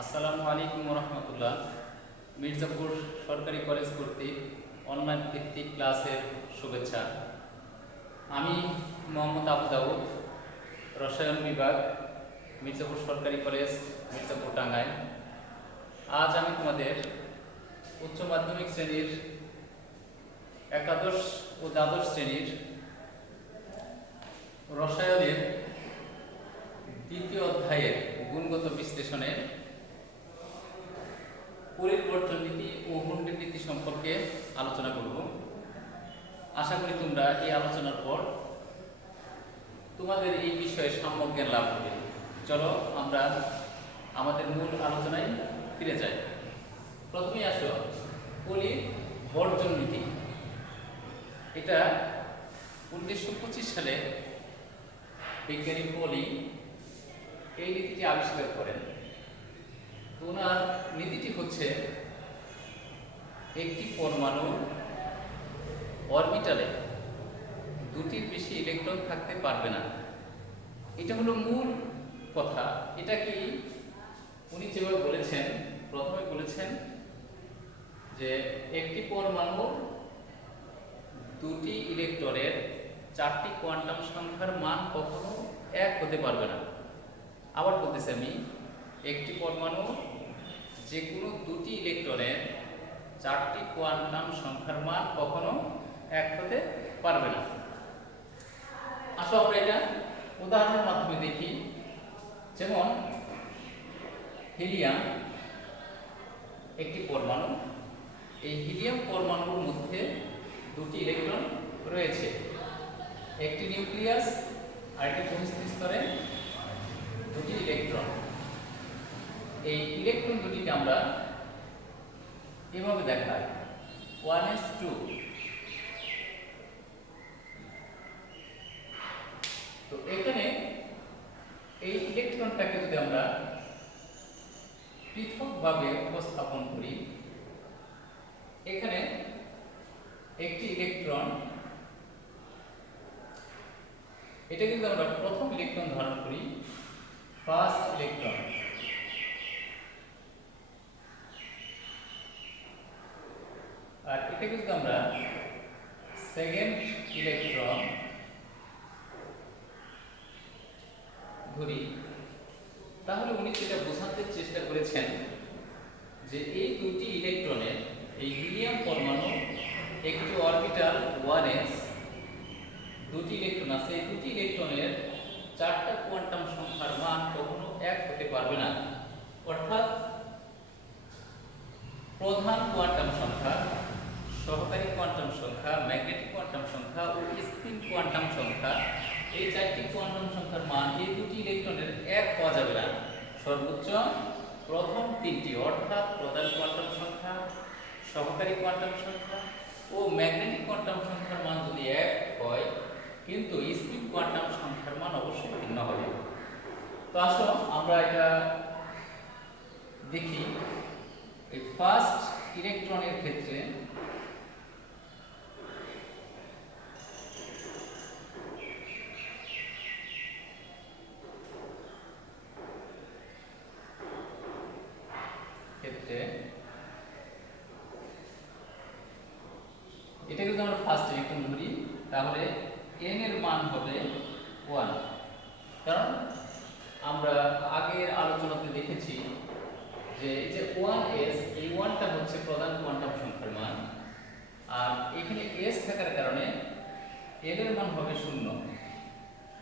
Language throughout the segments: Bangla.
আসসালামু আলাইকুম রহমতুল্লাহ। মির্জাপুর সরকারি কলেজ কর্তৃক অনলাইন ভিত্তিক ক্লাসের শুভেচ্ছা। আমি মোহাম্মদ আবু দাউদ, রসায়ন বিভাগ, মির্জাপুর সরকারি কলেজ, মির্জাপুর টাঙ্গাইল। আজ আমি তোমাদের উচ্চ মাধ্যমিক শ্রেণীর একাদশ ও দ্বাদশ শ্রেণীর রসায়নের দ্বিতীয় অধ্যায়ের গুণগত বিশ্লেষণের পরিবর্তন নীতি ও হুন্ডের নীতি সম্পর্কে আলোচনা করব। আশা করি তোমরা এই আলোচনার পর তোমাদের এই বিষয়ে সম্যক জ্ঞান লাভ হবে। চলো আমরা আমাদের মূল আলোচনায় ফিরে যাই। প্রথমে আসো পরিবর্তন নীতি। এটা 1925 সালে বিজ্ঞানী পলি এই নীতিটি আবিষ্কার করেন। ওনার নীতিটি হচ্ছে একটি পরমাণু অরবিটালে দুটির বেশি ইলেকট্রন থাকতে পারবে না। এটা হলো মূল কথা। এটা কি উনি যেভাবে বলেছেন, প্রথমে বলেছেন যে একটি পরমাণু দুটি ইলেকট্রনের চারটি কোয়ান্টাম সংখ্যার মান কখনো এক হতে পারবে না। আবার বলতেছি আমি, একটি পরমাণু যে কোনো দুটি ইলেকট্রনের চারটি কোয়ান্টাম সংখ্যার মান কখনো এক হতে পারবে না। আসো আমরা এটা উদাহরণের মাধ্যমে দেখি। যেমন হিলিয়াম একটি পরমাণু, এই হিলিয়াম পরমাণুর মধ্যে দুটি ইলেকট্রন রয়েছে, একটি নিউক্লিয়াস আর একটি বহিস্থিত স্তরে দুটি ইলেকট্রন। এই ইলেকট্রন দুটিকে আমরা এভাবে দেখাই 1s2। তো এখানে এই ইলেকট্রনটাকে যদি আমরা পৃথকভাবে উপস্থাপন করি, এখানে একটি ইলেকট্রন, এটা কিন্তু আমরা প্রথম ইলেকট্রন ধারণ করি, ফার্স্ট ইলেকট্রন। আর এটা কিন্তু আমরা সেকেন্ড ইলেকট্রন ধরি। তাহলে উনি যেটা বোঝাতে চেষ্টা করেছেন যে এই দুটি ইলেকট্রনের, এই হিলিয়াম পরমাণু একটি অরবিটাল 1s, দুটি ইলেকট্রন আছে, এই দুটি ইলেকট্রনের চারটা কোয়ান্টাম সংখ্যার মান কখনো এক হতে পারবে না। অর্থাৎ প্রধান কোয়ান্টাম সংখ্যা, সহকারী কোয়ান্টাম সংখ্যা, ম্যাগনেটিক কোয়ান্টাম সংখ্যা ও স্পিন কোয়ান্টাম সংখ্যা, এই চারটি কোয়ান্টাম সংখ্যার মান এই দুটি ইলেকট্রনের এক পাওয়া যাবে না। সর্বোচ্চ প্রথম তিনটি, অর্থাৎ প্রধান কোয়ান্টাম সংখ্যা, সহকারী কোয়ান্টাম সংখ্যা ও ম্যাগনেটিক কোয়ান্টাম সংখ্যার মান যদি এক হয়, কিন্তু স্পিন কোয়ান্টাম সংখ্যার মান অবশ্যই ভিন্ন হবে। তো আসো আমরা এটা দেখি। এই ফার্স্ট ইলেকট্রনের ক্ষেত্রে এটা যদি আমরা ফার্স্ট ইলেকট্রন ধরি, তাহলে n এর মান হবে 1। কারণ আমরা আগের আলোচনাতে দেখেছি যে এই যে 1s, এই 1টা হচ্ছে প্রধান কোয়ান্টাম সংখ্যার মান, আর এখানে s থাকার কারণে l এর মান হবে 0।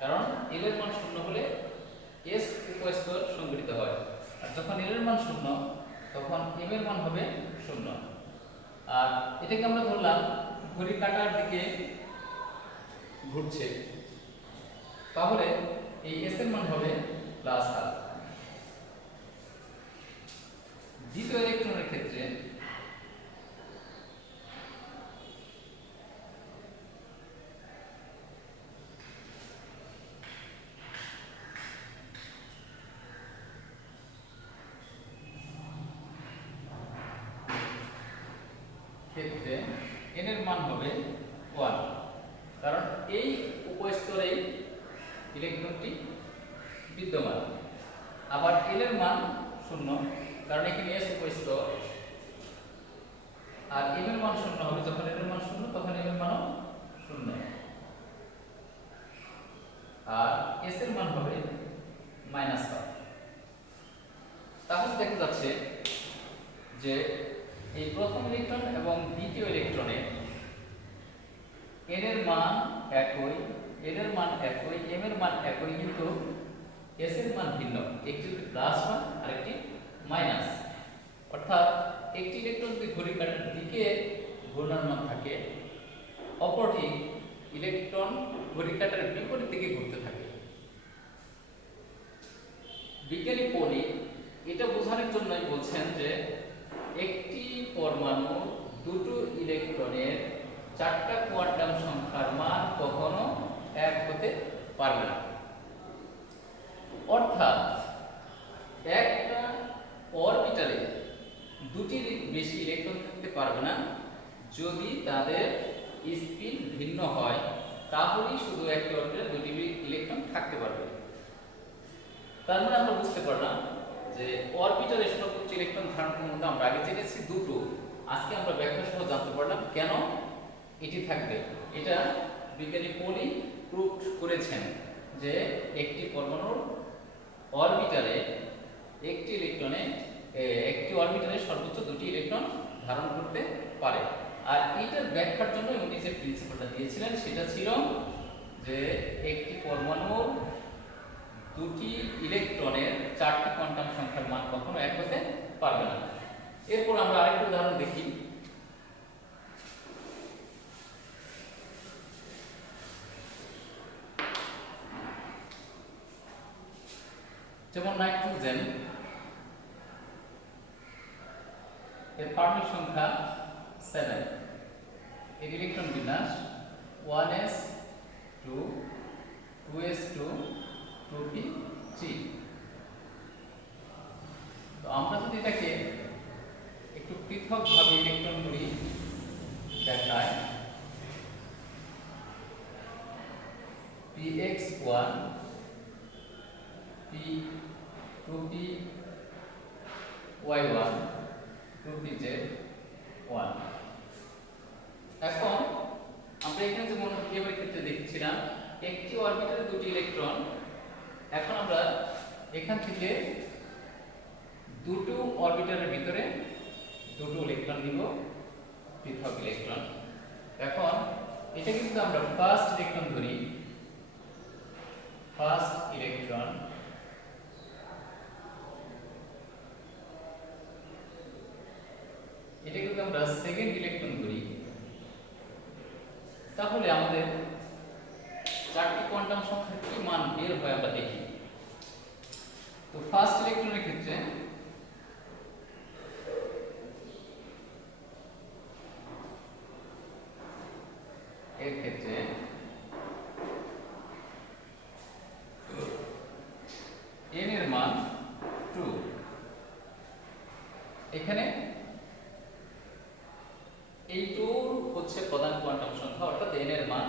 কারণ l এর মান 0 হলে s উপস্তর সংঘটিত হয়, আর যখন l এর মান 0 তখন m এর মান হবে 0। আর এটাকে আমরা ধরলাম ঘড়ির কাঁটার দিকে ঘুরছে, তাহলে এই s এর মান হবে +1/2। দ্বিতীয় ইলেকট্রনের ক্ষেত্রে n এর মান হবে 1, কারণ এই উপস্তরেই ইলেকট্রনটি বিদ্যমান। আবার l এর মান 0, কারণ এখানে s উপস্তর, আর m এর মান শূন্য হবে। যখন m এর মান শূন্য তখন m এর মানও শূন্য, আর s এর মান হবে -5। তাহলে দেখা যাচ্ছে যে এই প্রথম ইলেকট্রন এবং দ্বিতীয় ইলেকট্রনে n এর মান একই, n এর মান একই, m এর মান একই, কিন্তু s এর মান ভিন্ন। একটি প্লাস মান আর একটি মাইনাস। অর্থাৎ একটি ইলেকট্রন যদি ঘড়ির কাঁটার দিকে ঘূর্ণায়মান থাকে, অপরটি ইলেকট্রন ঘড়ির কাঁটার বিপরীত দিকে ঘুরতে থাকে। বিজ্ঞানী পলি এটা বোঝানোর জন্যই বলছেন যে একটি পরমাণু দুটো ইলেকট্রনের 4টা কোয়ান্টাম সংখ্যার মান কখনো এক হতে পারবে না। অর্থাৎ একটা অরবিটালে দুটির বেশি ইলেকট্রন থাকতে পারবে না। যদি তাদের স্পিন ভিন্ন হয় তাহলেই শুধু একটি অরবিটালে দুটি ইলেকট্রন থাকতে পারবে। তার মানে আমরা বুঝতে পারলাম যে অরবিটালে সর্বোচ্চ ইলেকট্রন ধারণ ক্ষমতা আমরা আগে জেনেছি দুটো, আজকে আমরা ব্যাখ্যা সহ জানতে পারলাম কেন এটি থাকবে। এটা বিজ্ঞানী পলি প্রুভ করেছেন যে একটি পরমাণুর অরবিটালে একটি অরবিটালে সর্বোচ্চ দুটি ইলেকট্রন ধারণ করতে পারে। আর এটার ব্যাখ্যার জন্য উনি যে প্রিন্সিপালটা দিয়েছিলেন সেটা ছিল যে একটি পরমাণুর দুটি ইলেকট্রনের 4টি কোয়ান্টাম সংখ্যার মান কখনো এক হতে পারবে না। এরপর আমরা আরেকটা উদাহরণ দেখি। যেমন নাইট্রোজেন, এর পারমাণবিক সংখ্যা 7, এর ইলেকট্রন বিন্যাস 1s2 2s2 2p3। তো আমরা যদি এটাকে একটু পৃথকভাবে ইলেকট্রনগুলি দেখাই, px1 2py1 2pz1। এখন আমরা এখানে যেমন এর ক্ষেত্রে দেখছিলাম একটি অরবিটালে দুটি ইলেকট্রন। এখন আমরা এখান থেকে দুটো অরবিটালের ভিতরে দুটো ইলেকট্রন নিব, পৃথক ইলেকট্রন। এখন এটা কিন্তু আমরা ফার্স্ট ইলেকট্রন ধরি, ফার্স্ট ইলেকট্রন। এটা কিন্তু আমরা সেকেন্ড ইলেকট্রন ধরি। তাহলে আমাদের 4টি কোয়ান্টাম সংখ্যার কি মান বের হয় আমরা দেখি। তো ফার্স্ট ইলেকট্রনের ক্ষেত্রে n এর মান 2। এখানে এই 2 হচ্ছে প্রধান কোয়ান্টাম সংখ্যা, অর্থাৎ n এর মান।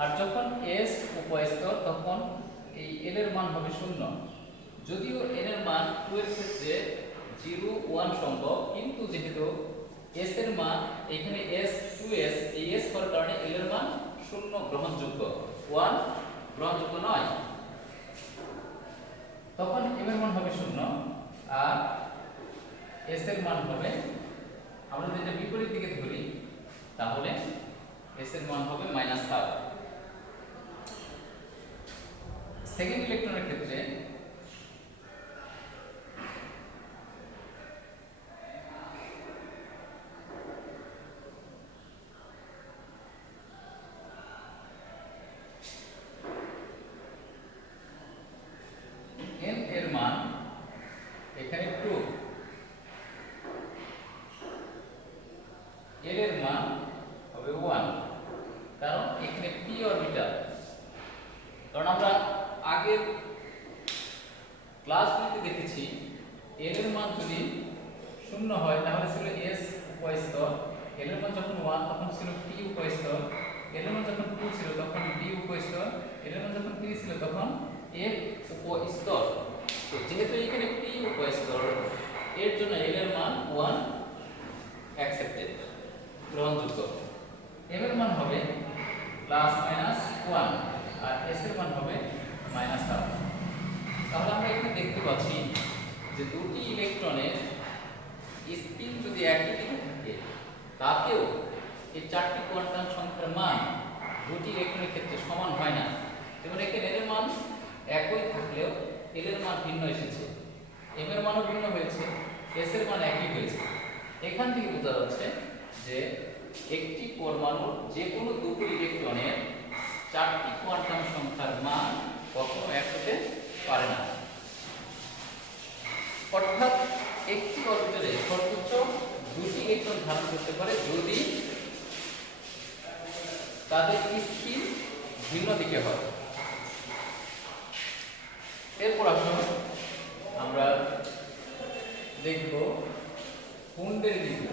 আর যখন s উপস্তর তখন এই l এর মান হবে 0। যদিও n এর মান 2 এর ক্ষেত্রে 0 1 সম্ভব, কিন্তু যেহেতু s এর মান এখানে s 2s, এই s হওয়ার কারণে l এর মান 0 গ্রহণযোগ্য, 1 গ্রহণযোগ্য নয়। তখন m এর মান হবে 0 আর s এর মান হবে, আমরা যদি এটা বিপরীত দিকে ধরি তাহলে s এর মান হবে -5। সেকেন্ড ইলেকট্রনের ক্ষেত্রে n এর মান এখানে 2, l এর মান হবে 1, কারণ এখানে p অরবিটাল। কারণ আমরা আগের ক্লাসগুলিতে দেখেছি l এর মান যদি 0 হয় তাহলে ছিল s উপস্তর, l এর মান যখন 1 তখন ছিল p উপস্তর, l এর মান যখন 2 ছিল তখন d উপস্তর, l এর মান যখন 3 ছিল তখন f উপস্তর। তো যেহেতু এখানে p উপস্তর এর জন্য l এর মান 1 অ্যাকসেপ্টেড, গ্রহণযোগ্য। m এর মান হবে প্লাস মাইনাস 1 আর s এর মান হবে মাইনাস হাফ। তাহলে আমরা এখানে দেখতে পাচ্ছি যে দুটি ইলেকট্রনের স্পিন যদি একই দিকে থাকে তাতেও এই চারটি কোয়ান্টাম সংখ্যার মান দুটি ইলেকট্রনের ক্ষেত্রে সমান হয় না। যেমন এখানে l এর মান একই থাকলেও l এর মান ভিন্ন এসেছে, m এর মানও ভিন্ন হয়েছে, s এর মান একই হয়েছে। এখান থেকে বোঝা যাচ্ছে যে একটি পরমাণুর যে কোনো দুটি ইলেকট্রনের চারটি কোয়ান্টাম সংখ্যার মান কখনো এক হতে পারে না। অর্থাৎ একটি অরবিটালে সর্বোচ্চ দুটি ইলেকট্রন ধারণ করতে পারে যদি তাদের স্পিন ভিন্ন দিকে হয়। এরপর আসুন আমরা দেখব কুন্ডের নীতি।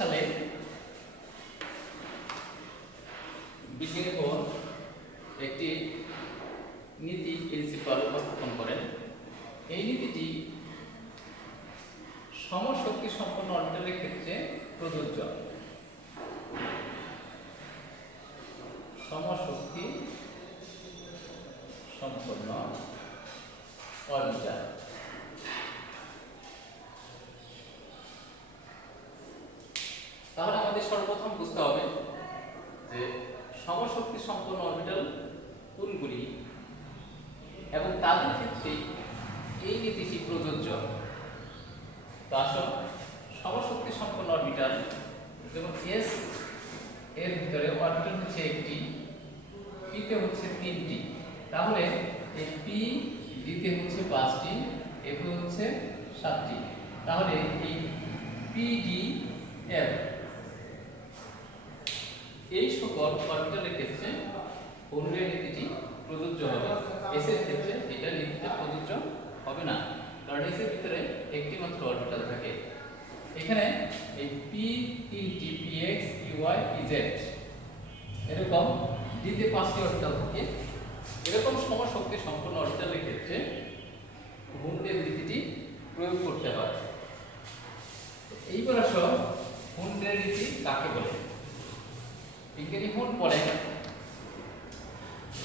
সালে বিজ্ঞানীগণ একটি নীতি প্রিন্সিপাল উপস্থাপন করেন। এই নীতিটি সমশক্তি সম্পন্ন অরবিটালের ক্ষেত্রে প্রযোজ্য। সমশক্তি সম্পন্ন অরবিটাল তাহলে আমাদের সর্বপ্রথম বুঝতে হবে যে সমশক্তি সম্পন্ন অরবিটাল কোনগুলি এবং তাদের ক্ষেত্রে এই নীতিটি প্রযোজ্য। তো আসো সমশক্তি সম্পন্ন অরবিটাল যেমন s এর ভিতরে অরবিটাল হচ্ছে একটি, p তে হচ্ছে 3টি, তাহলে এই p d তে হচ্ছে 5টি, f এ হচ্ছে 7টি, তাহলে এই p d f এই সকল অরবিটালের ক্ষেত্রে কুন্ডের নীতিটি প্রযোজ্য হবে। s এর ক্ষেত্রে এটা নীতিটা প্রযোজ্য হবে না, কারণ s এর ভিতরে একটি মাত্র অরবিটাল থাকে। এখানে এই p 3টি px py pz এরকম d তে 5টি অরবিটাল থাকে। এরকম সমশক্তি সম্পন্ন অরবিটালের ক্ষেত্রে কুন্ডের নীতিটি প্রয়োগ করতে হয়। এইবার আসো কুন্ডের নীতি কাকে বলে। বিজ্ঞানীগণ বলেন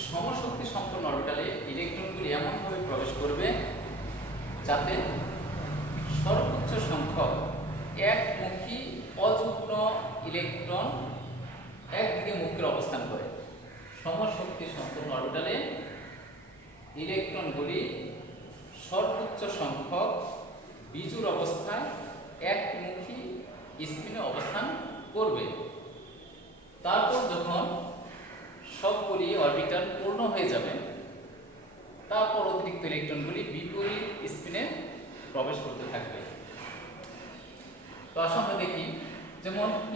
সমশক্তি সম্পন্ন অরবিটালে ইলেকট্রনগুলি এমনভাবে প্রবেশ করবে যাতে সর্বোচ্চ সংখ্যক একমুখী অযুগ্ম ইলেকট্রন একদিকে মুখের অবস্থান করে। সমশক্তি সম্পন্ন অরবিটালে ইলেকট্রনগুলি সর্বোচ্চ সংখ্যক বিজোড় অবস্থায় একমুখী স্পিনে অবস্থান করবে। তারপর যখন সবগুলি অরবিটাল পূর্ণ হয়ে যাবে তারপর অতিরিক্ত ইলেকট্রনগুলি বিপরীত স্পিনে প্রবেশ করতে থাকবে। তো আসলে আমরা দেখি যেমন p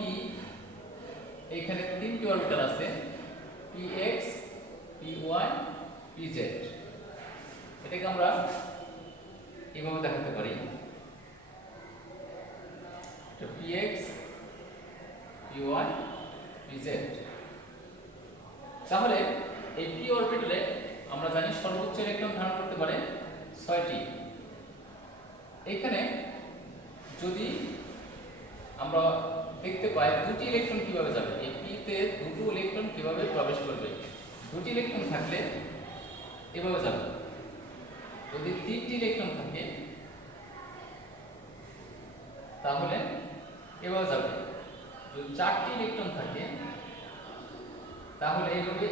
এখানে 3টি অরবিটাল আছে, px py pz। এটাকে আমরা এইভাবে দেখাতে পারি, px py pz। তাহলে এই p অরবিটালে আমরা জানি সর্বোচ্চ ইলেকট্রন ধারণ করতে পারে 6টি। এখানে যদি আমরা দেখতে পাই দুটি ইলেকট্রন কিভাবে যাবে, এই p তে দুটো ইলেকট্রন কিভাবে প্রবেশ করবে। দুটি ইলেকট্রন থাকলে এভাবে যাবে, যদি 3টি ইলেকট্রন থাকে তাহলে এভাবে যাবে, যদি 4টি ইলেকট্রন থাকে তাহলে এইভাবে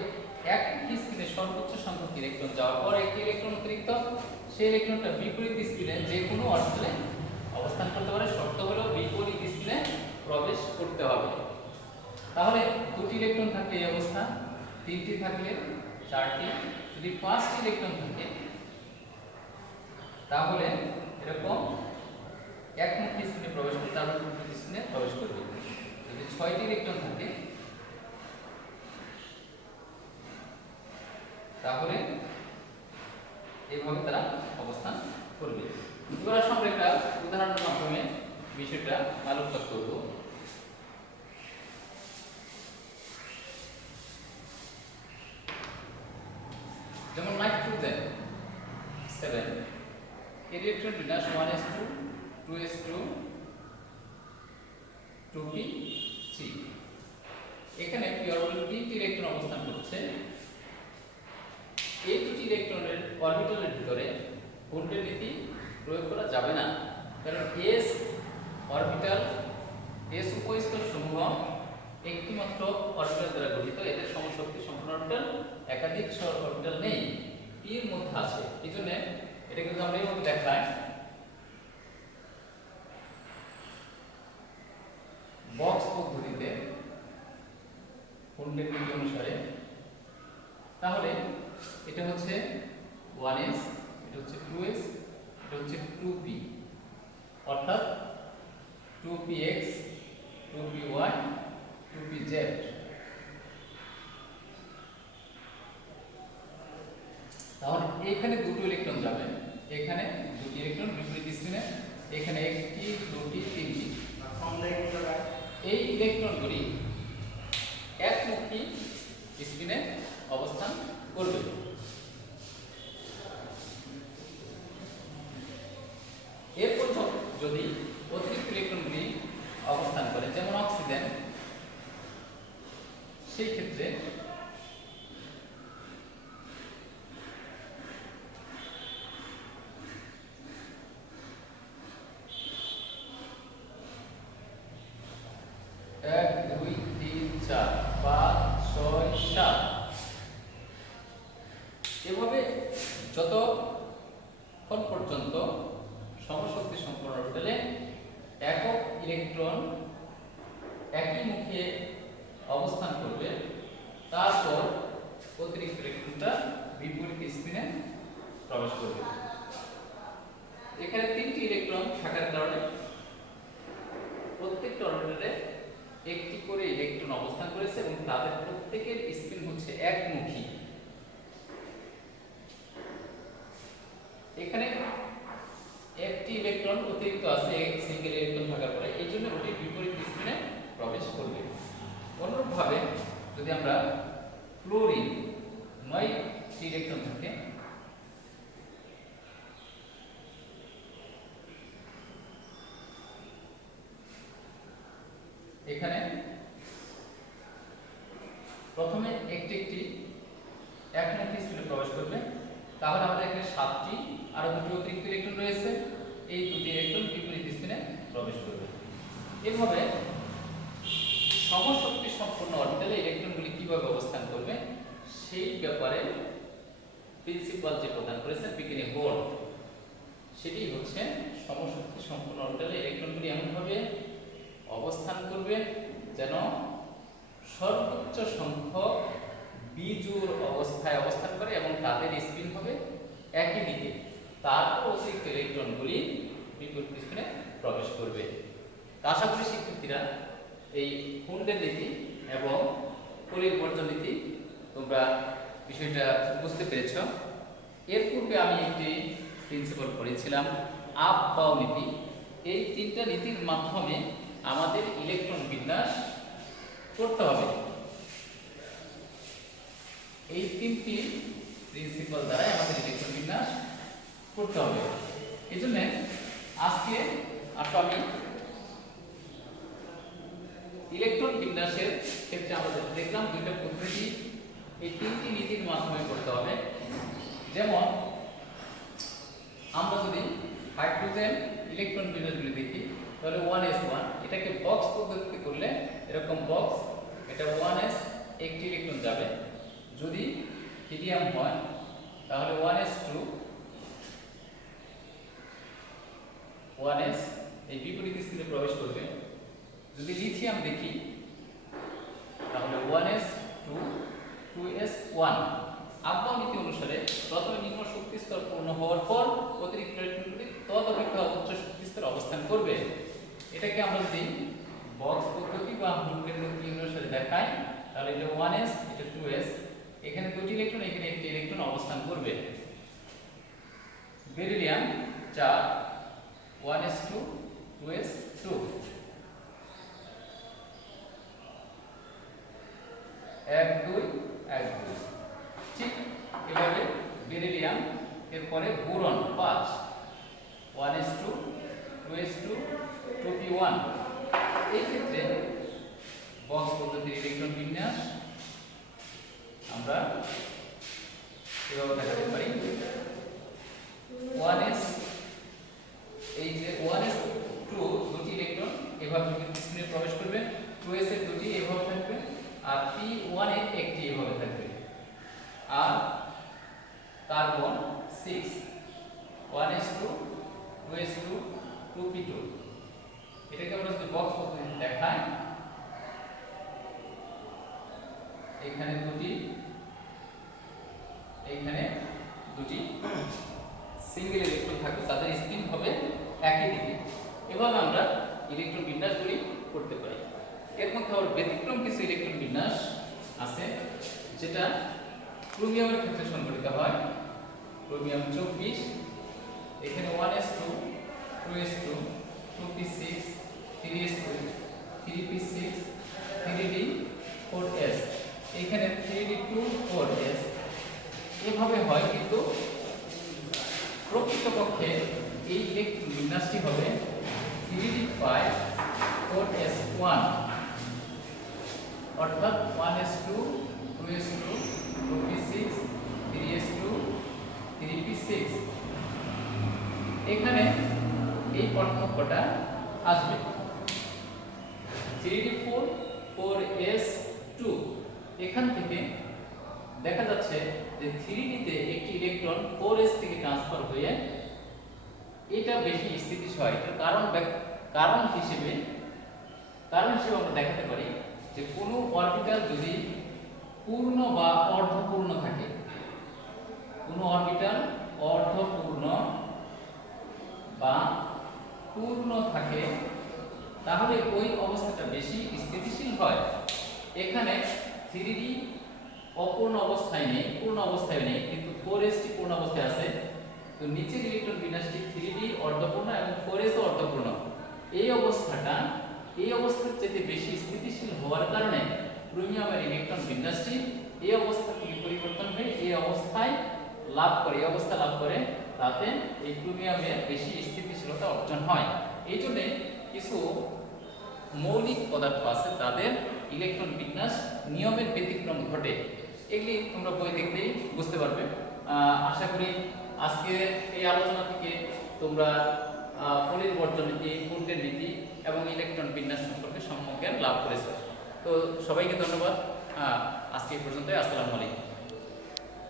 একটি স্পিনে সর্বোচ্চ সংখ্যক ইলেকট্রন যাওয়ার পর একটি ইলেকট্রন অতিরিক্ত সেই ইলেকট্রনটা বিপরীত স্পিনে যে কোনো অরবিটালে অবস্থান করতে পারে, শর্ত হলো বিপরীত স্পিনে প্রবেশ করতে হবে। তাহলে দুটি ইলেকট্রন থাকলে এই অবস্থা, 3টি থাকলে 4টি, যদি 5টি ইলেকট্রন থাকে তাহলে এরকম একমুখী স্পিনে প্রবেশ করবে, তারপর বিপরীত স্পিনে প্রবেশ করবে। যদি 6টি ইলেকট্রন থাকে তাহলে এইভাবে তারা অবস্থান করবে। এবার আমরা একটা উদাহরণের মাধ্যমে বিষয়টা আলোকপাত করব। যেমন নাইট্রোজেন 7 এর ইলেকট্রন বিন্যাস 1s2 2s2 2p3। এখানে p অরবিটালে 3টি ইলেকট্রন অবস্থান করছে। এই দুটি ইলেকট্রনের অরবিটালের ভিতরে হুন্ডের নীতি প্রয়োগ করা যাবে না, কারণ s অরবিটাল s উপস্তর সমূহ একটি মাত্র অরবিটাল দ্বারা গঠিত। এদের সমশক্তি সম্পূর্ণ অরবিটাল, একাধিক অরবিটাল নেই, p এর মধ্যে আছে। এইজন্য এটা কিন্তু আমরা এইভাবে দেখাই, বক্স পদ্ধতিতে হুন্ডের নীতি অনুসারে। তাহলে এটা হচ্ছে 1s, এটা হচ্ছে 2s, এটা হচ্ছে 2p, অর্থাৎ 2px 2py 2pz। তাহলে এখানে দুটো ইলেকট্রন যাবে, এখানে দুটি ইলেকট্রন বিপরীত স্পিনে, এখানে একটি দুটি তিনটি। এই ইলেকট্রনগুলি একমুখী স্পিনে অবস্থান করবে। এরপর যদি অতিরিক্ত ইলেকট্রনগুলি অবস্থান করে, যেমন অক্সিজেন, সেই ক্ষেত্রে এক দুই তিন চার পাঁচ ছয় সাত এভাবে যতক্ষণ পর্যন্ত সমশক্তি সম্পন্ন অরবিটালে একক ইলেকট্রন একই মুখে অবস্থান করবে, তারপর অতিরিক্ত ইলেকট্রনটা বিপরীত স্পিনে প্রবেশ করবে। এখানে 3টি ইলেকট্রন থাকার কারণে প্রত্যেকটা অরবিটালে একটি করে ইলেকট্রন অবস্থান করেছে এবং তাদের প্রত্যেকের স্পিন হচ্ছে একমুখী। এখানে একটি ইলেকট্রন অতিরিক্ত আছে, এক সিঙ্গেল ইলেকট্রন থাকার পরে, এই জন্য ওটি বিপরীত স্পিনে প্রবেশ করবে। অনুরূপভাবে যদি আমরা ফ্লোরিন 9টি ইলেকট্রন থাকে, এখানে প্রথমে একটি একমুখী স্পিনে প্রবেশ করবে, তাহলে আমাদের এখানে 7টি আরো দুটি অতিরিক্ত ইলেকট্রন রয়েছে, এই দুটি ইলেকট্রন বিপরীত স্পিনে প্রবেশ করবে। এভাবে সমশক্তি সম্পন্ন অরবিটালে ইলেকট্রনগুলি কিভাবে অবস্থান করবে সেই ব্যাপারে প্রিন্সিপাল যে প্রদান করেছেন বিজ্ঞানী বোর্ড, সেটি হচ্ছে সমশক্তি সম্পন্ন অরবিটালে ইলেকট্রনগুলি এমনভাবে অবস্থান করবে যেন সর্বোচ্চ সংখ্যক বিজোড় অবস্থায় অবস্থান করে এবং তাদের স্পিন হবে একই দিকে। তারপর অতিরিক্ত ইলেকট্রনগুলি বিপরীত স্পিনে প্রবেশ করবে। আশা করি শিক্ষার্থীরা এই হুন্ডের নীতি এবং পলির বর্জন নীতি তোমরা বিষয়টা বুঝতে পেরেছ। এর পূর্বে আমি একটি প্রিন্সিপাল পড়েছিলাম, আপ বাউ নীতি। এই 3টা নীতির মাধ্যমে আমাদের ইলেকট্রন বিন্যাস করতে হবে। এই 3টি প্রিন্সিপাল দ্বারা আমাদের ইলেকট্রন বিন্যাস করতে হবে। এই জন্য আজকে আমি ইলেকট্রন বিন্যাসের ক্ষেত্রে আমাদের দেখলাম দুইটা পদ্ধতি, এই 3টি নীতির মাধ্যমে করতে হবে। যেমন আমরা যদি হাইড্রোজেন ইলেকট্রন বিন্যাসগুলি দেখি, তাহলে 1s1, এটাকে বক্স পদ্ধতিতে করলে এরকম বক্স, এটা 1s একটি ইলেকট্রন যাবে। যদি হিলিয়াম হয় তাহলে 1s2 1s এই বিপরীত স্পিনে প্রবেশ করবে। যদি লিথিয়াম দেখি তাহলে 1s2 2s1। আপ-বাউ নীতি অনুসারে প্রথমে নিম্ন শক্তি স্তর পূর্ণ হওয়ার পর অতিরিক্ত ইলেকট্রনগুলি তদপেক্ষা উচ্চ শক্তি স্তরে অবস্থান করবে। এটাকে আমরা যদি বক্স পদ্ধতি বা হুন্ডের নীতি অনুসারে দেখাই, তাহলে এটা 1s, এটা 2s, এখানে দুটি ইলেকট্রন, এখানে একটি ইলেকট্রন অবস্থান করবে। Beryllium 4 1s2 2s2। এক দুই এক দুই, ঠিক এভাবে এই ক্ষেত্রে বক্স পদ্ধতির ইলেকট্রন বিন্যাস আমরা এভাবে দেখাতে পারি। 1s, এই যে 1s2 দুটি ইলেকট্রন এভাবে স্পিনে প্রবেশ করবে, 2s এর দুটি এভাবে থাকবে, আর p1 এর একটি এভাবে থাকবে। আর কার্বন 6, 1s2, 2s2, 2p2। এটাকে আমরা যদি বক্স পদ্ধতিতে দেখাই, এখানে দুটি, এখানে দুটি সিঙ্গেল ইলেকট্রন থাকবে, তাদের স্পিন হবে একই দিকে। এভাবে আমরা ইলেকট্রন বিন্যাসগুলি করতে পারি। এর মধ্যে আবার ব্যতিক্রম কিছু ইলেকট্রন বিন্যাস আছে যেটা ক্রোমিয়ামের ক্ষেত্রে সংঘটিত হয়। ক্রোমিয়াম 24, এখানে 1s2, 2s2, 2p6, 3s2, 3p6, 3d, 4s, এখানে 3d2, 4s এভাবে হয়, কিন্তু প্রকৃতপক্ষে এই ইলেকট্রন বিন্যাসটি হবে 3d5, 4s1, অর্থাৎ 1s2, 2s2, 2p6, 3s2, 3p6। এখানে এই পার্থক্যটা আসবে। 3d4, 4s2 এখান থেকে দেখা যাচ্ছে যে 3d তে একটি ইলেকট্রন 4s থেকে ট্রান্সফার হয়ে এটা বেশি স্থিতিশীল হয়। এর কারণ হিসেবে আমরা দেখাতে পারি যে কোনো অরবিটাল যদি পূর্ণ বা অর্ধপূর্ণ থাকে, কোনো অরবিটাল অর্ধপূর্ণ বা পূর্ণ থাকে, তাহলে ওই অবস্থাটা বেশি স্থিতিশীল হয়। এখানে 3d অপূর্ণ অবস্থায় নেই, পূর্ণ অবস্থায় নেই, কিন্তু 4s টি পূর্ণ অবস্থায় আছে। তো নিচের ইলেকট্রন বিন্যাসটি 3d অর্ধপূর্ণ এবং 4s ও অর্ধপূর্ণ। এই অবস্থার চেয়ে বেশি স্থিতিশীল হওয়ার কারণে ক্রোমিয়ামের ইলেকট্রন বিন্যাসটি এই অবস্থা থেকে পরিবর্তন হয়ে এই অবস্থা লাভ করে, তাতে এই ক্রোমিয়ামের বেশি স্থিতিশীলতা অর্জন হয়। এই জন্য কিছু মৌলিক পদার্থ আছে তাদের ইলেকট্রন বিন্যাস নিয়মের ব্যতিক্রম ঘটে। এগুলি তোমরা বই দেখলেই বুঝতে পারবে। আশা করি আজকে এই আলোচনা থেকে তোমরা পলির বর্জন নীতি, কুন্ডের নীতি এবং ইলেকট্রন বিন্যাস সম্পর্কে সম্যক জ্ঞান লাভ করেছো। তো সবাইকে ধন্যবাদ। আজকে এই পর্যন্তই। আসসালামু আলাইকুম।